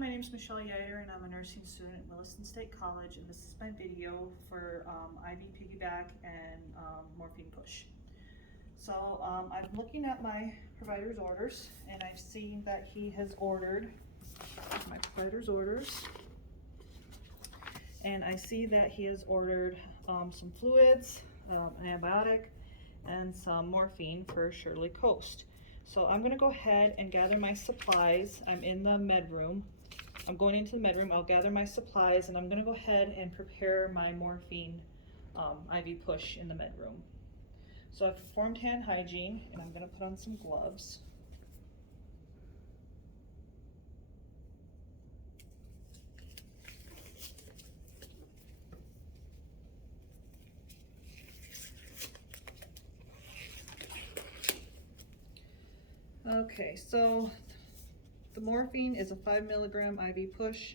my name is Michelle Yider and I'm a nursing student at Williston State College, and this is my video for IV piggyback and morphine push. So I'm looking at my provider's orders and I've seen that he has ordered my provider's orders, and I see that he has ordered some fluids, an antibiotic, and some morphine for Shirley Coast. So I'm going to go ahead and gather my supplies. I'm in the med room. I'm going into the med room. I'll gather my supplies and I'm going to go ahead and prepare my morphine IV push in the med room. So I've performed hand hygiene and I'm going to put on some gloves. Okay, so the morphine is a 5 milligram IV push,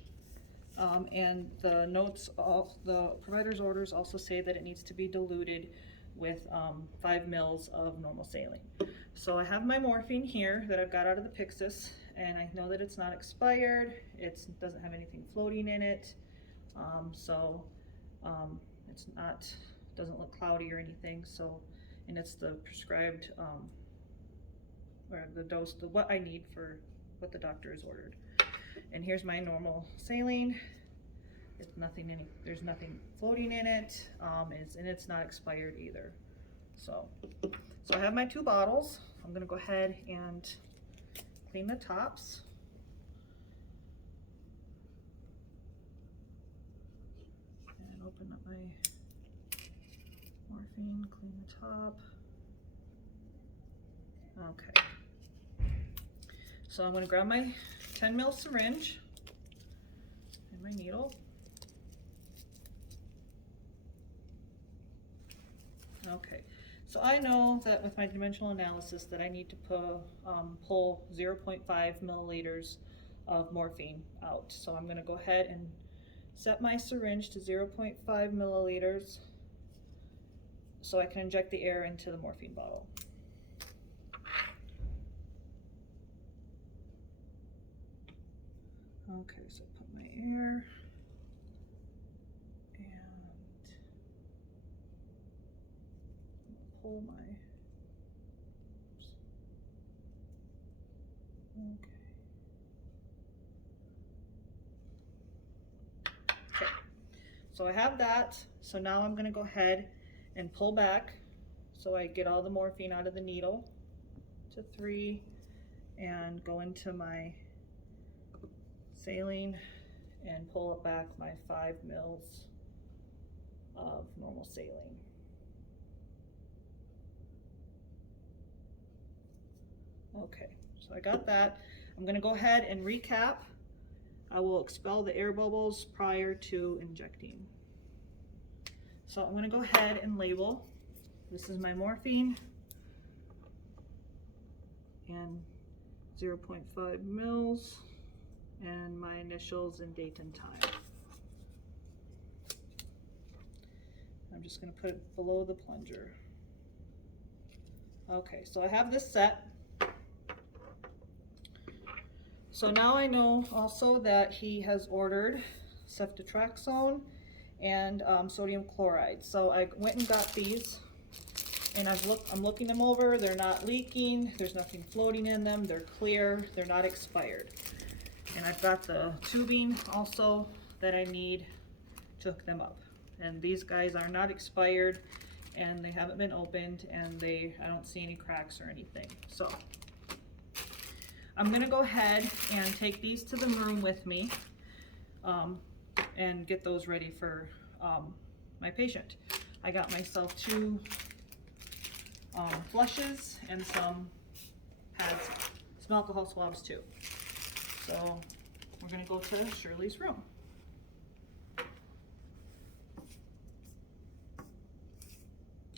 and the notes, the provider's orders also say that it needs to be diluted with 5 mils of normal saline. So I have my morphine here that I've got out of the Pyxis, and I know that it's not expired. It doesn't have anything floating in it, it's not, doesn't look cloudy or anything. So, and it's the prescribed or the dose, what I need for what the doctor has ordered. And here's my normal saline. It's nothing in it, there's nothing floating in it, and it's not expired either. So I have my 2 bottles. I'm gonna go ahead and clean the tops. And open up my morphine, clean the top. Okay. So I'm going to grab my 10 mil syringe and my needle. Okay, so I know that with my dimensional analysis that I need to pull 0.5 milliliters of morphine out. So I'm going to go ahead and set my syringe to 0.5 milliliters so I can inject the air into the morphine bottle. Okay, so put my air and pull my, okay. Okay, so I have that. So now I'm going to go ahead and pull back so I get all the morphine out of the needle to 3 and go into my saline and pull it back my 5 mils of normal saline. Okay, so I got that. I'm going to go ahead and recap. I will expel the air bubbles prior to injecting. So I'm going to go ahead and label. This is my morphine and 0.5 mils. And my initials and date and time. I'm just going to put it below the plunger. Okay, so I have this set. So now I know also that he has ordered ceftriaxone and sodium chloride. So I went and got these, and I'm looking them over. They're not leaking. There's nothing floating in them. They're clear. They're not expired. And I've got the tubing also that I need to hook them up. And these guys are not expired and they haven't been opened, and I don't see any cracks or anything. So I'm gonna go ahead and take these to the room with me and get those ready for my patient. I got myself 2 flushes and some pads, some alcohol swabs too. So we're going to go to Shirley's room.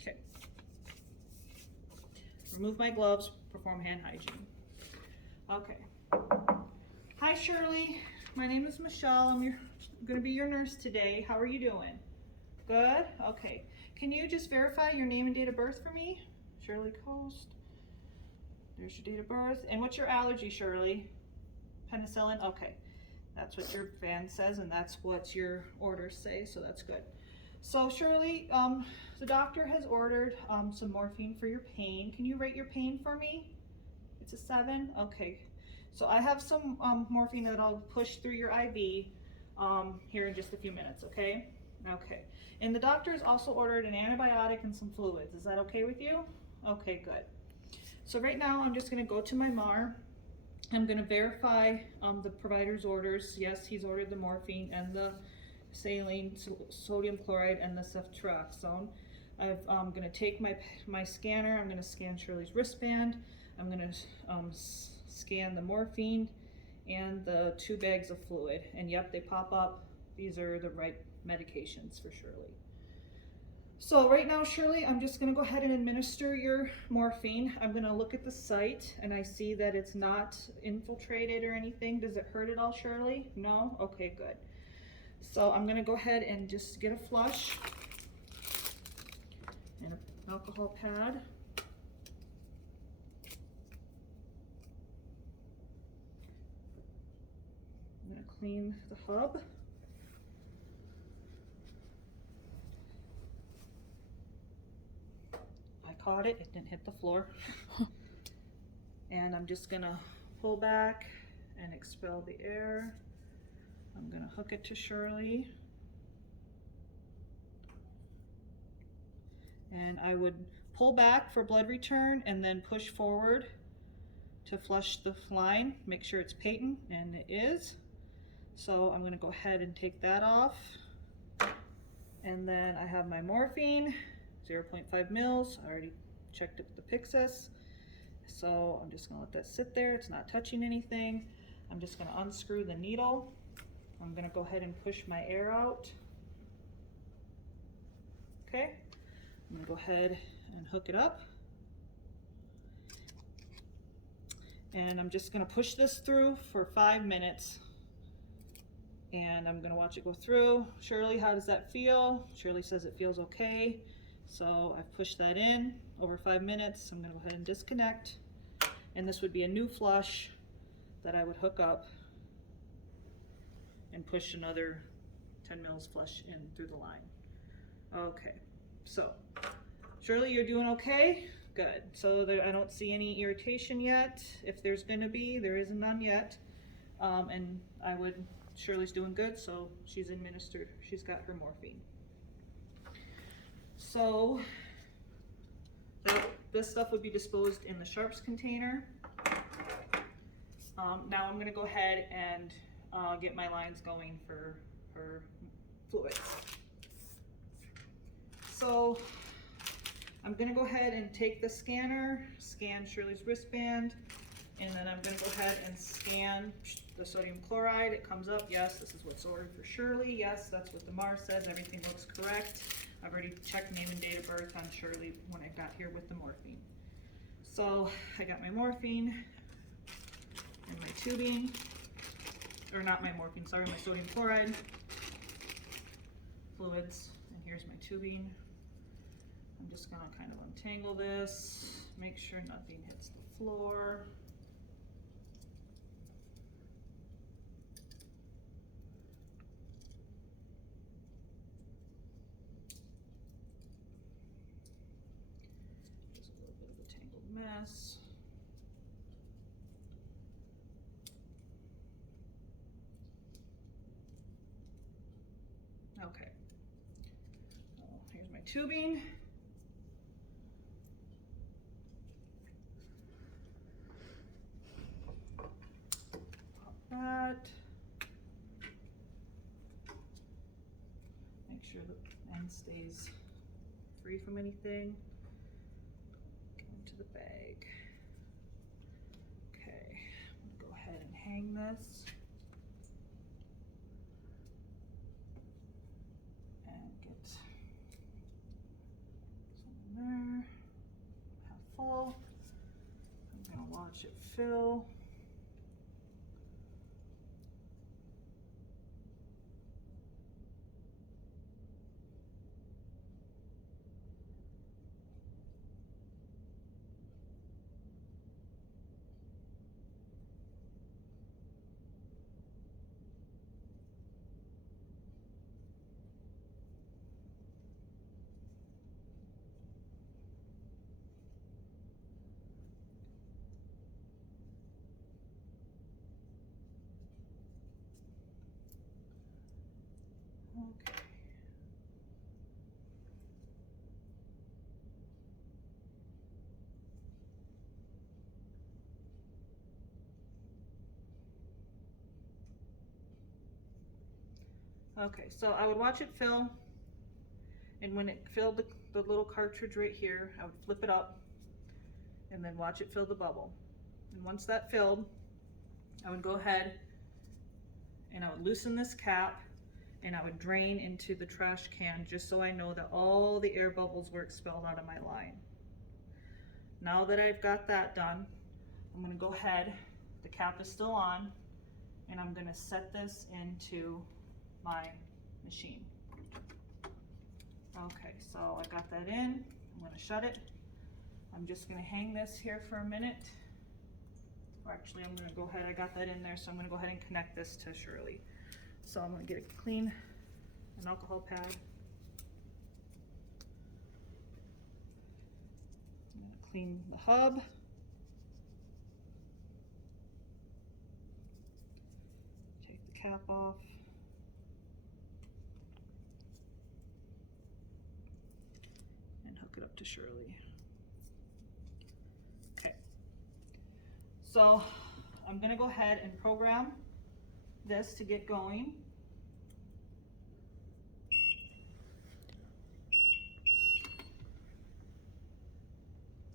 Okay. Remove my gloves, perform hand hygiene. Okay. Hi Shirley, my name is Michelle. I'm going to be your nurse today. How are you doing? Good? Okay. Can you just verify your name and date of birth for me? Shirley Coast. There's your date of birth. And what's your allergy, Shirley? Penicillin? Okay. That's what your van says, and that's what your orders say, so that's good. So Shirley, the doctor has ordered some morphine for your pain. Can you rate your pain for me? It's a 7? Okay. So I have some morphine that I'll push through your IV here in just a few minutes, okay? Okay. And the doctor has also ordered an antibiotic and some fluids. Is that okay with you? Okay, good. So right now I'm just gonna go to my MAR. I'm gonna verify the provider's orders. Yes, he's ordered the morphine and the saline, sodium chloride, and the ceftriaxone. I'm gonna take my scanner. I'm gonna scan Shirley's wristband. I'm gonna scan the morphine and the 2 bags of fluid. And yep, they pop up. These are the right medications for Shirley. So right now, Shirley, I'm just gonna go ahead and administer your morphine. I'm gonna look at the site and I see that it's not infiltrated or anything. Does it hurt at all, Shirley? No? Okay, good. So I'm gonna go ahead and just get a flush and an alcohol pad. I'm gonna clean the hub. I caught it, it didn't hit the floor. And I'm just gonna pull back and expel the air. I'm gonna hook it to Shirley. And I would pull back for blood return and then push forward to flush the line. Make sure it's patent, and it is. So I'm gonna go ahead and take that off. And then I have my morphine, 0.5 mils. I already checked it with the Pyxis. So I'm just gonna let that sit there. It's not touching anything. I'm just gonna unscrew the needle. I'm gonna go ahead and push my air out. Okay, I'm gonna go ahead and hook it up. And I'm just gonna push this through for 5 minutes. And I'm gonna watch it go through. Shirley, how does that feel? Shirley says it feels okay. So I've pushed that in over 5 minutes. I'm gonna go ahead and disconnect. And this would be a new flush that I would hook up and push another 10 mils flush in through the line. Okay, so Shirley, you're doing okay? Good. So I don't see any irritation yet. If there's gonna be, there is none yet. And Shirley's doing good, so she's got her morphine. So this stuff would be disposed in the sharps container. Now I'm gonna go ahead and get my lines going for her fluids. So I'm gonna go ahead and take the scanner, scan Shirley's wristband, and then I'm gonna go ahead and scan the sodium chloride. It comes up, yes, this is what's ordered for Shirley. Yes, that's what the MAR says, everything looks correct. I've already checked name and date of birth on Shirley when I got here with the morphine. So I got my morphine and my tubing, or not my morphine, sorry, my sodium chloride, fluids, and here's my tubing. I'm just gonna kind of untangle this, make sure nothing hits the floor. Just a little bit of a tangled mess. Okay, so here's my tubing. Pop that. Make sure the end stays free from anything. Go into the bag. Okay, I'm gonna go ahead and hang this. There, half full. I'm gonna watch it fill. Okay. Okay, so I would watch it fill, and when it filled the little cartridge right here, I would flip it up and then watch it fill the bubble. And once that filled, I would go ahead and I would loosen this cap and I would drain into the trash can just so I know that all the air bubbles were expelled out of my line. Now that I've got that done, I'm going to go ahead, the cap is still on, and I'm going to set this into my machine. Okay, so I got that in. I'm going to shut it. I'm just going to hang this here for a minute. Or actually, I'm going to go ahead. I got that in there, so I'm going to go ahead and connect this to Shirley. So I'm going to get it clean, an alcohol pad. I'm going to clean the hub. Take the cap off. Hook it up to Shirley. Okay, so I'm gonna go ahead and program this to get going.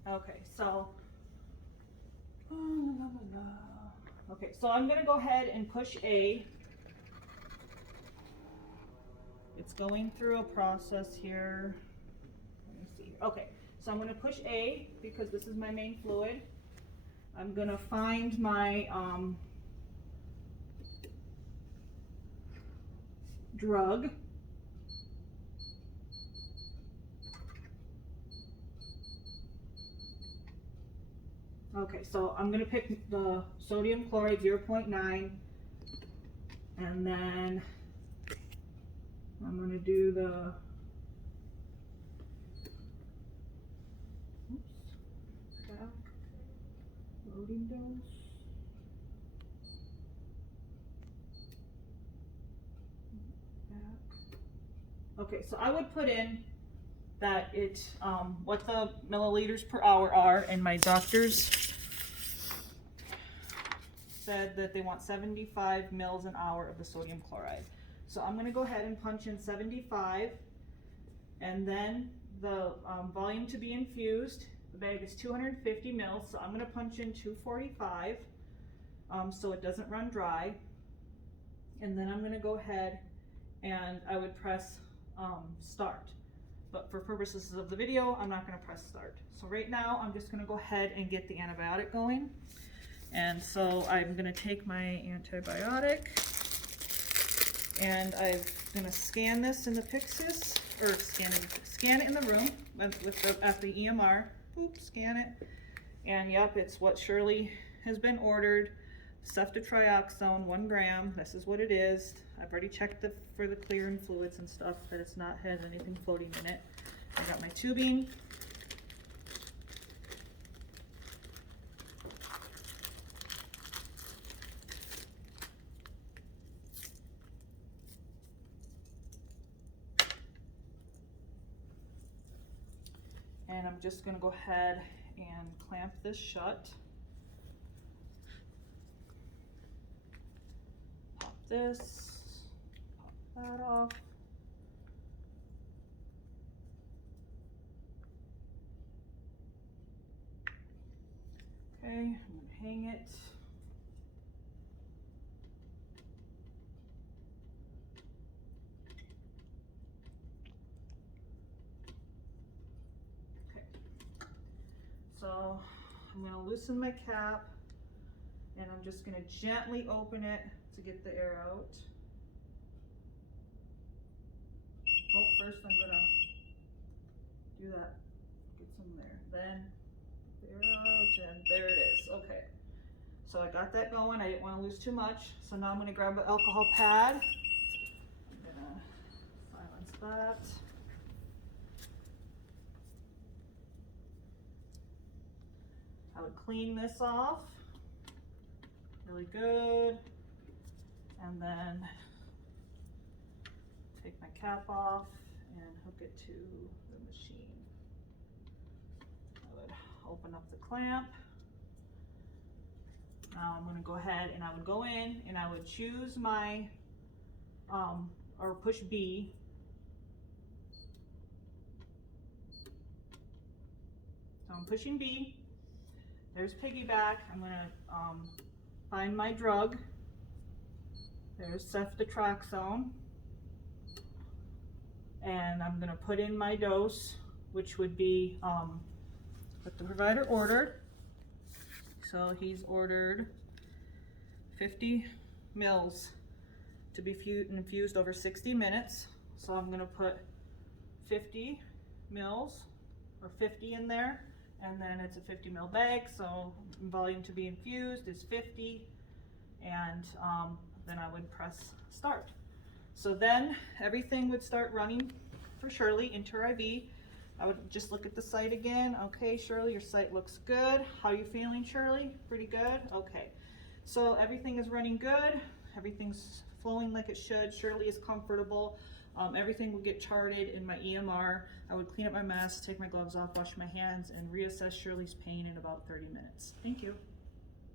Okay, so I'm gonna go ahead and push A. It's going through a process here. Okay, so I'm going to push A because this is my main fluid. I'm going to find my drug. Okay, so I'm going to pick the sodium chloride 0.9, and then I'm going to do the loading dose. Okay, so I would put in that what the milliliters per hour are, and my doctors said that they want 75 mils an hour of the sodium chloride. So I'm going to go ahead and punch in 75, and then the volume to be infused. The bag is 250 mils, so I'm going to punch in 245 so it doesn't run dry. And then I'm going to go ahead and I would press start. But for purposes of the video, I'm not going to press start. So right now, I'm just going to go ahead and get the antibiotic going. And so I'm going to take my antibiotic, and I'm going to scan this in the Pyxis, or scan it in the room at the EMR. Boop, scan it. And yep, it's what Shirley has been ordered. Ceftriaxone, 1 gram. This is what it is. I've already checked for the clear and fluids and stuff, that it's not has anything floating in it. I got my tubing. And I'm just going to go ahead and clamp this shut. Pop this, pop that off. Okay, I'm going to hang it. Okay, so I'm going to loosen my cap, and I'm just going to gently open it to get the air out. Oh, first I'm going to do that, get some there, then the air out, and there it is. Okay, so I got that going. I didn't want to lose too much, so now I'm going to grab an alcohol pad. I'm going to silence that. I would clean this off really good, and then take my cap off and hook it to the machine. I would open up the clamp. Now I'm going to go ahead and I would go in and I would choose my, or push B. So I'm pushing B. There's Piggyback. I'm going to find my drug. There's ceftriaxone. And I'm going to put in my dose, which would be what the provider ordered. So he's ordered 50 mils to be infused over 60 minutes. So I'm going to put 50 mils or 50 in there, and then it's a 50 ml bag, so volume to be infused is 50, and then I would press start. So then everything would start running for Shirley into her IV. I would just look at the site again. Okay, Shirley, your site looks good. How are you feeling, Shirley? Pretty good? Okay. So everything is running good. Everything's flowing like it should. Shirley is comfortable. Everything would get charted in my EMR. I would clean up my mess, take my gloves off, wash my hands, and reassess Shirley's pain in about 30 minutes. Thank you.